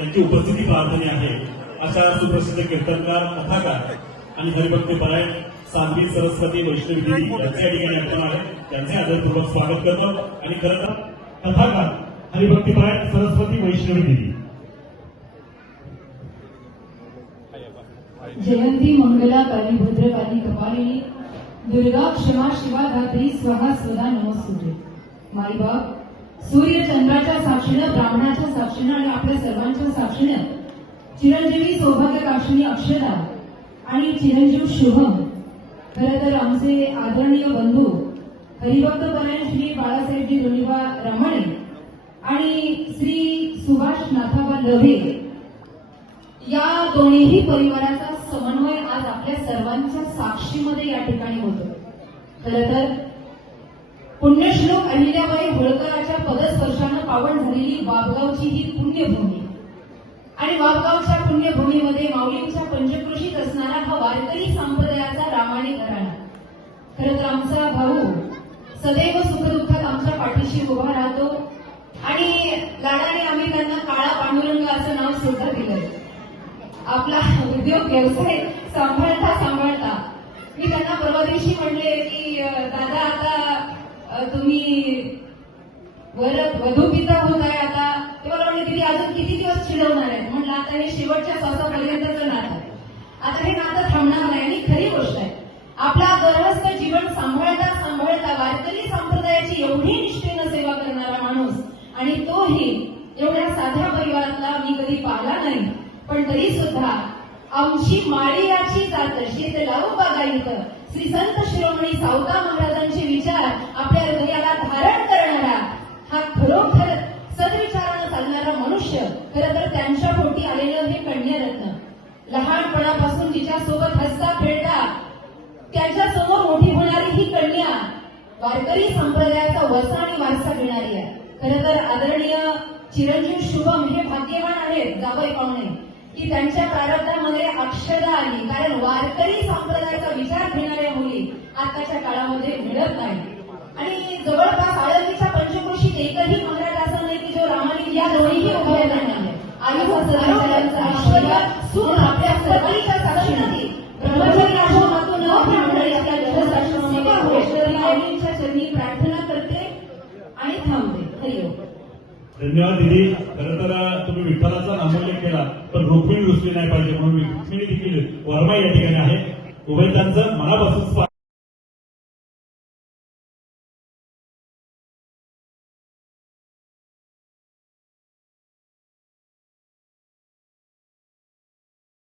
यांची उपस्थिती प्रार्थनीय आहे. अशा सुप्रसिद्ध कीर्तनकार कथाकार आणि हरिभक्ती परायण सांगली सरस्वती वैष्णवी देवी यांच्या ठिकाणी आपण आहे. त्यांचे आदरपूर्वक स्वागत करतो. आणि खरं तर कथाकार हरिभक्ती परायण सरस्वती वैष्णवी देवी. जयंती मंगला काली भद्रकाली कपालिनी दुर्गा क्षमा शिवा धात्री स्वहा स्वदा नमस्तुते माईबाप सूर्य चंद्राच्या साक्षीनं ब्राह्मणाच्या साक्षीनं आणि आपल्या सर्वांच्या साक्षीनं. चिरंजीवी सौभाग्य काक्षिणी अक्षरा आणि चिरंजीव शुभम खरं तर आमचे आदरणीय बंधू हरिभक्त परायण श्री बाळासाहेबजी दोनिबा रमाणे आणि श्री सुभाष नाथाबा लभे या दोन्हीही परिवाराचा समन्वय आज आपल्या सर्वांच्या साक्षीमध्ये या ठिकाणी होतो. खरं तर पुण्यश्लोक अहिल्याबाई होळकराच्या पदस्पर्शा पावन झालेली वाबगावची ही पुण्यभूमी. आणि वाबगावच्या पुण्यभूमीमध्ये माऊलींच्या पंचकृषीत असणारा हा वारकरी संप्रदायाचा रामाने घराणा. खरं तर आमचा भाऊ सदैव सुखदुःखात आमच्या पाठीशी उभा राहतो आणि लाडाने आम्ही त्यांना काळा पांडुरंग असं नाव सुद्धा दिलंय. आपला उद्योग व्यवसाय सांभाळता सांभाळता. मी त्यांना परवा दिवशी म्हणले की दादा आता तुम्ही वर वधू पिता होत आहे आता. ते मला म्हणले दिदी अजून किती दिवस चिडवणार आहेत म्हटलं आता हे शेवटच्या श्वासापर्यंतचं नातं आहे. आता हे नातं थांबणार नाही आणि खरी गोष्ट आहे. आपला गृहस्थ जीवन सांभाळता सांभाळता वारकरी संप्रदायाची एवढी निष्ठेनं सेवा करणारा माणूस आणि तोही एवढ्या साध्या परिवारातला मी कधी पाहिला नाही. पण तरी सुद्धा आमची माळीयाची जात शेत लावू बागायत श्री संत शिरोमणी सावता महाराजांचे विचार खरं तर त्यांच्या पोटी आलेलं हे कन्यारत्न. लहानपणापासून जिच्यासोबत हसता खेळता त्याच्यासमोर मोठी होणारी ही कन्या वारकरी संप्रदायाचा वसा आणि वारसा घेणारी आहे. खरं तर आदरणीय चिरंजीव शुभम हे भाग्यवान आहेत जावई पाहुणे की त्यांच्या प्रारब्धामध्ये अक्षरा आली. कारण वारकरी संप्रदायाचा विचार घेणाऱ्या मुली आताच्या काळामध्ये मिळत नाही. आणि जवळपास आळंदीच्या पंचकृषीत एकही महाराज असं नाही की जो रामाने या सुख आपल्या सर्वांच्या साक्षीने आश्रमातून सेवा चरणी प्रार्थना करते आणि थांबते. हरिओम. धन्यवाद दिदी. खरं तर तुम्ही विठ्ठलाचा नामोल्लेख केला पण रुक्मिणी रुसली नाही पाहिजे म्हणून रुक्मिणी देखील वर्मा या ठिकाणी आहे. उभयतांचं मनापासून